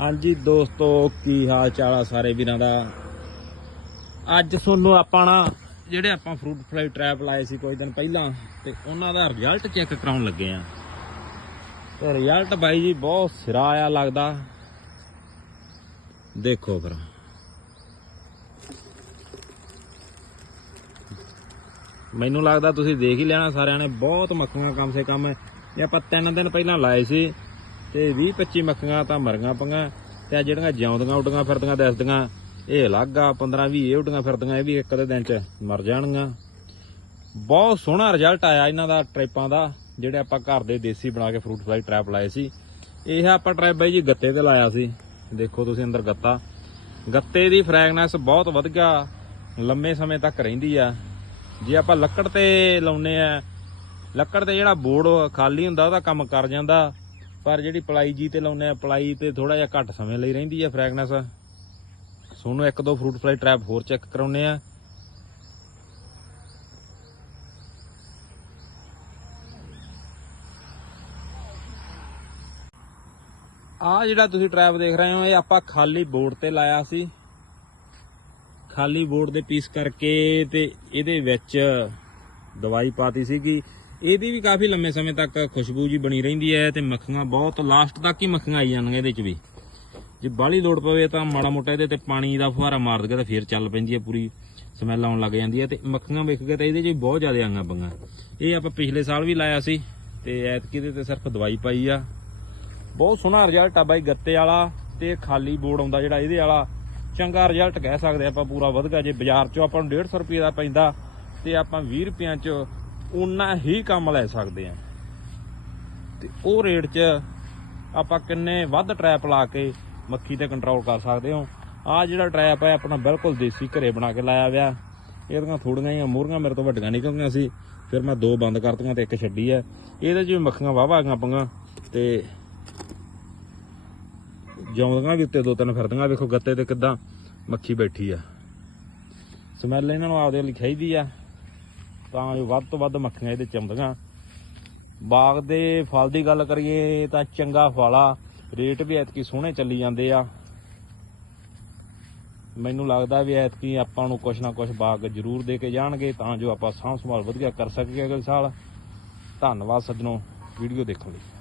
ਹਾਂਜੀ ਦੋਸਤੋ, ਕੀ ਹਾਲ ਚਾਲ ਆ ਸਾਰੇ ਵੀਰਾਂ ਦਾ? ਅੱਜ ਤੁਹਾਨੂੰ ਆਪਾਂ ਨਾ ਜਿਹੜੇ ਆਪਾਂ ਫਰੂਟ ਫਲਾਈ ਟ੍ਰੈਪ ਲਾਏ ਸੀ ਕੁਝ ਦਿਨ ਪਹਿਲਾਂ, ਤੇ ਉਹਨਾਂ ਦਾ ਰਿਜ਼ਲਟ ਚੈੱਕ ਕਰਾਉਣ ਲੱਗੇ ਆ। ਤੇ ਰਿਜ਼ਲਟ ਬਾਈ ਜੀ ਬਹੁਤ ਸਿਰਾ ਆਇਆ ਲੱਗਦਾ। ਦੇਖੋ ਫਿਰ। ਮੈਨੂੰ ਲੱਗਦਾ ਤੁਸੀਂ ਦੇਖ ਹੀ ਲੈਣਾ ਸਾਰਿਆਂ ਨੇ, ਬਹੁਤ ਮੱਖੀਆਂ ਕਮ ਸੇ ਕਮ। ਇਹ ਆਪਾਂ ਤਿੰਨ ਦਿਨ ਪਹਿਲਾਂ ਲਾਏ ਸੀ ਤੇ 20 25 ਮੱਖੀਆਂ ਤਾਂ ਮਰੀਆਂ ਪਈਆਂ ਤੇ ਆ ਜਿਹੜੀਆਂ ਜਿਉਂਦੀਆਂ, ਉੱਡੀਆਂ ਫਿਰਦੀਆਂ, ਦਿਸਦੀਆਂ, ਇਹ ਅਲੱਗ ਆ 15 20 ਇਹ ਉੱਡੀਆਂ ਫਿਰਦੀਆਂ, ਇਹ ਵੀ ਇੱਕ ਦੇ ਦਿਨ ਚ ਮਰ ਜਾਣਗੀਆਂ। ਬਹੁਤ ਸੋਹਣਾ ਰਿਜ਼ਲਟ ਆਇਆ ਇਹਨਾਂ ਦਾ ਟ੍ਰੈਪਾਂ ਦਾ, ਜਿਹੜੇ ਆਪਾਂ ਘਰ ਦੇ ਦੇਸੀ ਬਣਾ ਕੇ ਫਰੂਟ ਫਲਾਈ ਟ੍ਰੈਪ ਲਾਏ ਸੀ। ਇਹ ਆਪਾਂ ਟ੍ਰੈਪ ਬਾਈ ਜੀ ਗੱਤੇ ਤੇ ਲਾਇਆ ਸੀ। ਦੇਖੋ ਤੁਸੀਂ ਅੰਦਰ ਗੱਤਾ। ਗੱਤੇ ਦੀ ਫ੍ਰੈਗਨੈਂਸ ਬਹੁਤ ਵਧੀਆ ਲੰਮੇ ਸਮੇਂ ਤੱਕ ਰਹਿੰਦੀ ਆ। ਜੇ ਆਪਾਂ ਲੱਕੜ ਤੇ ਲਾਉਨੇ ਆ, ਲੱਕੜ ਤੇ ਜਿਹੜਾ ਬੋਰਡ ਖਾਲੀ ਹੁੰਦਾ, ਉਹਦਾ ਕੰਮ ਕਰ ਜਾਂਦਾ। ਪਰ ਜਿਹੜੀ ਪਲਾਈ ਜੀ ਤੇ ਲਾਉਨੇ ਆ, ਪਲਾਈ ਤੇ ਥੋੜਾ ਜਿਹਾ ਘੱਟ ਸਮੇਂ ਲਈ ਰਹਿੰਦੀ ਆ ਫ੍ਰੈਗਨੈਂਸ ਸੋਨੂੰ ਇੱਕ ਦੋ ਫਰੂਟ ਫਲਾਈ ਟ੍ਰੈਪ ਹੋਰ ਚੈੱਕ ਕਰਾਉਨੇ ਆ। ਆ ਜਿਹੜਾ ਤੁਸੀਂ ਟ੍ਰੈਪ ਦੇਖ ਰਹੇ ਹੋ, ਇਹ ਆਪਾਂ ਖਾਲੀ ਬੋਰਡ ਤੇ ਲਾਇਆ ਸੀ। ਖਾਲੀ ਬੋਰਡ ਦੇ ਪੀਸ ਕਰਕੇ ਤੇ ਇਹਦੇ ਵਿੱਚ ਦਵਾਈ ਪਾਤੀ ਸੀਗੀ। ਇਹਦੀ ਵੀ ਕਾਫੀ ਲੰਮੇ ਸਮੇਂ ਤੱਕ ਖੁਸ਼ਬੂ ਜੀ ਬਣੀ ਰਹਿੰਦੀ ਹੈ ਤੇ ਮੱਖੀਆਂ ਬਹੁਤ ਲਾਸਟ ਤੱਕ ਹੀ ਮੱਖੀਆਂ ਆਈ ਜਾਂਦੀਆਂ ਇਹਦੇ ਚ ਵੀ। ਜੇ ਬਾਹਲੀ ਲੋੜ ਪਵੇ ਤਾਂ ਮਾੜਾ ਮੋਟਾ ਇਹਦੇ ਤੇ ਪਾਣੀ ਦਾ ਫੁਹਾਰਾ ਮਾਰ ਦਗੇ ਤਾਂ ਫੇਰ ਚੱਲ ਪੈਂਦੀ ਹੈ, ਪੂਰੀ ਸਮੈਲ ਆਉਣ ਲੱਗ ਜਾਂਦੀ ਹੈ ਤੇ ਮੱਖੀਆਂ ਵੇਖ ਕੇ ਤਾਂ ਇਹਦੇ 'ਚ ਵੀ ਬਹੁਤ ਜ਼ਿਆਦਾ ਆਈਆਂ ਪੰਗਾ ਇਹ ਆਪਾਂ ਪਿਛਲੇ ਸਾਲ ਵੀ ਲਾਇਆ ਸੀ ਤੇ ਐਤਕੀ ਦੇ ਤੇ ਸਿਰਫ ਦਵਾਈ ਪਾਈ ਆ। ਬਹੁਤ ਸੋਹਣਾ ਰਿਜ਼ਲਟ ਆ ਬਾਈ ਗੱਤੇ ਵਾਲਾ ਤੇ ਖਾਲੀ ਬੋਰਡ ਆਉਂਦਾ ਜਿਹੜਾ ਇਹਦੇ ਵਾਲਾ। ਚੰਗਾ ਰਿਜ਼ਲਟ ਕਹਿ ਸਕਦੇ ਆਪਾਂ, ਪੂਰਾ ਵਧਗਾ ਜੇ ਬਾਜ਼ਾਰ 'ਚੋਂ ਆਪਾਂ ਨੂੰ 150 ਰੁਪਏ ਦਾ ਪੈਂਦਾ ਤੇ ਆਪਾਂ 20 ਰੁਪਿਆਂ 'ਚ ਉਨਾ ਹੀ ਕੰਮ ਲੈ ਸਕਦੇ ਆ। ਤੇ ਉਹ ਰੇਟ 'ਚ ਆਪਾਂ ਕਿੰਨੇ ਵੱਧ ਟਰੈਪ ਲਾ ਕੇ ਮੱਖੀ ਤੇ ਕੰਟਰੋਲ ਕਰ ਸਕਦੇ ਹਾਂ। ਆ ਜਿਹੜਾ ਟਰੈਪ ਹੈ, ਆਪਣਾ ਬਿਲਕੁਲ ਦੇਸੀ ਘਰੇ ਬਣਾ ਕੇ ਲਾਇਆ ਹੋਇਆ। ਇਹਦੀਆਂ ਥੋੜੀਆਂ ਹੀ ਮੋਹਰੀਆਂ ਮੇਰੇ ਤੋਂ ਵੱਡੀਆਂ ਨਿਕਲੀਆਂ ਸੀ। ਫਿਰ ਮੈਂ ਦੋ ਬੰਦ ਕਰਤੀਆਂ ਤੇ ਇੱਕ ਛੱਡੀ ਹੈ। ਇਹਦੇ 'ਚ ਵੀ ਮੱਖੀਆਂ ਵਾਵਾ ਆਗੀਆਂ ਪੰਗਾ ਤੇ ਜਿਉਂਦੀਆਂ ਵੀ ਉੱਤੇ ਦੋ ਤਿੰਨ ਫਿਰਦੀਆਂ। ਵੇਖੋ ਗੱਤੇ ਤੇ ਕਿੱਦਾਂ ਮੱਖੀ ਬੈਠੀ ਆ। ਸਮੈਲ ਇਹਨਾਂ ਨੂੰ ਆਪਦੇ ਲਈ ਖਾਈਦੀ ਆ। ਤਾਂ ਜੋ ਵੱਧ ਤੋਂ ਵੱਧ ਮੱਖੀਆਂ ਇਹਦੇ ਚੰਬਦੀਆਂ। ਬਾਗ ਦੇ ਫਲ ਦੀ ਗੱਲ ਕਰੀਏ ਤਾਂ ਚੰਗਾ ਫਲ ਆ ਰੇਟ ਵੀ ਐਤਕੀ ਸੋਹਣੇ ਚੱਲੀ ਜਾਂਦੇ ਆ। ਮੈਨੂੰ ਲੱਗਦਾ ਵੀ ਐਤਕੀ ਆਪਾਂ ਨੂੰ ਕੁਛ ਨਾ ਕੁਛ ਬਾਗ ਜ਼ਰੂਰ ਦੇ ਕੇ ਜਾਣਗੇ, ਤਾਂ ਜੋ ਆਪਾਂ ਸਾਂਭ ਸੰਭਾਲ ਵਧੀਆ ਕਰ ਸਕੀਏ ਅਗਲੇ ਸਾਲ। ਧੰਨਵਾਦ ਸੱਜਣੋ, ਵੀਡੀਓ ਦੇਖਣ ਲਈ।